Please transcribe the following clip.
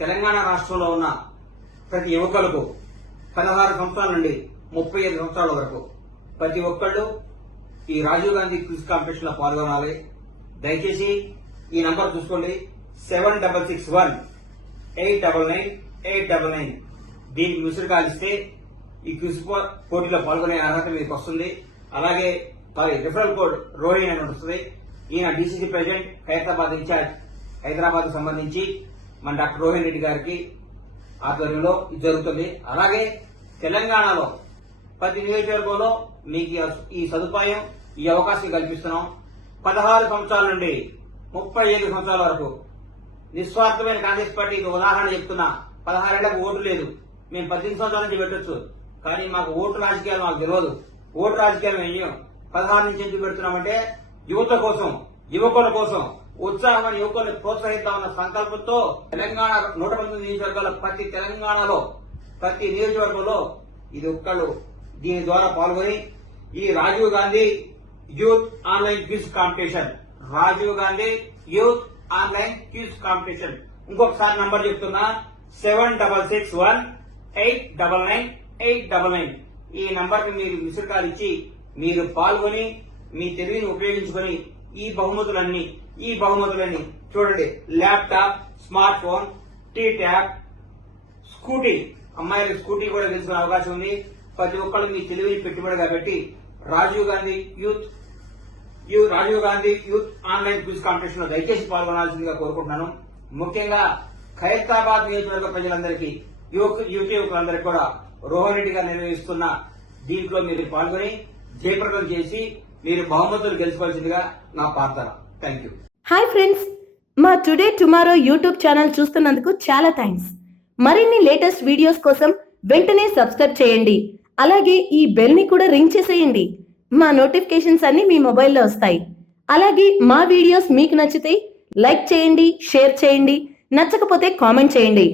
తెలంగాణ రాష్ట్రంలో ఉన్న ప్రతి యువకులకు 16 సంవత్సరాల నుండి 35 సంవత్సరాల వరకు ప్రతి ఒక్కళ్ళు ఈ రాజీవ్ గాంధీ క్విజ్ కాంపిటీషన్ లో పాల్గొనాలి. దయచేసి ఈ నంబర్ చూసుకోండి, 7661-899-899. దీనికి మిస్డ్ కాల్ ఇస్తే ఈ క్విజ్ పోటీలో పాల్గొనే అర్హత మీకు వస్తుంది. అలాగే రిఫరల్ కోడ్ రోహిణి అని వస్తుంది. ఈయన DCC president, Khairatabad in-charge, Hyderabad సంబంధించి మన డాక్టర్ రోహిణి రెడ్డి గారికి ఆధ్వర్యంలో ఇది జరుగుతుంది. అలాగే తెలంగాణలో ప్రతి నియోజకవర్గంలో మీకు ఈ సదుపాయం, ఈ అవకాశం కల్పిస్తున్నాం. 16 సంవత్సరాల నుండి 35 సంవత్సరాల వరకు నిస్వార్థమైన కాంగ్రెస్ పార్టీకి ఉదాహరణ చెప్తున్నా. 16 ఏళ్లకు ఓటు లేదు, మేము 18 సంవత్సరాల నుంచి పెట్టొచ్చు, కానీ మాకు ఓటు రాజకీయాలు మాకు తెలియదు. ఓటు రాజకీయాలు మేము 16 నుంచి ఎందుకు పెడుతున్నామంటే యువత కోసం, యువకుల కోసం, ఉత్సాహమైన యువకులను ప్రోత్సహిద్దామన్న సంకల్పంతో తెలంగాణ 119 నియోజకవర్గాల తెలంగాణలో ప్రతి నియోజకవర్గంలో ఇది ఒక్కళ్ళు దీని ద్వారా పాల్గొని ఈ Rajiv Gandhi youth online quiz competition, Rajiv Gandhi youth online quiz competition, ఇంకొకసారి నంబర్ చెప్తున్నా, 7661-899-899. ఈ నంబర్ కి మీరు మిస్డ్ కాల్ ఇచ్చి మీరు పాల్గొని మీ తెలివిని ఉపయోగించుకొని ఈ బహుమతులన్నీ చూడండి. ల్యాప్టాప్, స్మార్ట్ ఫోన్, టీ ట్యాబ్, స్కూటీ, అమ్మాయిలకు స్కూటీ కూడా గెలుచుకునే అవకాశం ఉంది. ప్రతి ఒక్కళ్ళు మీ తెలివిని పెట్టుబడిగా పెట్టి Rajiv Gandhi youth online quiz competition లో దయచేసి పాల్గొనాల్సిందిగా కోరుకుంటున్నాను. ముఖ్యంగా ఖైరతాబాద్ నియోజకవర్గ ప్రజలందరికీ, యువకులందరికీ కూడా రోహన్ రెడ్డి గారు నిర్వహిస్తున్న దీంట్లో మీరు పాల్గొని జయప్రదం చేసి మీరు బహుమతులు గెలుచుకోవాల్సిందిగా నా ప్రార్థన. Thank you. హాయ్ ఫ్రెండ్స్, మా టుడే టుమారో యూట్యూబ్ ఛానల్ చూస్తున్నందుకు చాలా థ్యాంక్స్. మరిన్ని లేటెస్ట్ వీడియోస్ కోసం వెంటనే సబ్స్క్రైబ్ చేయండి. అలాగే ఈ బెల్ ని కూడా రింగ్ చేసేయండి. మా నోటిఫికేషన్స్ అన్ని మీ మొబైల్లో వస్తాయి. అలాగే మా వీడియోస్ మీకు నచ్చితే లైక్ చేయండి, షేర్ చేయండి, నచ్చకపోతే కామెంట్ చేయండి.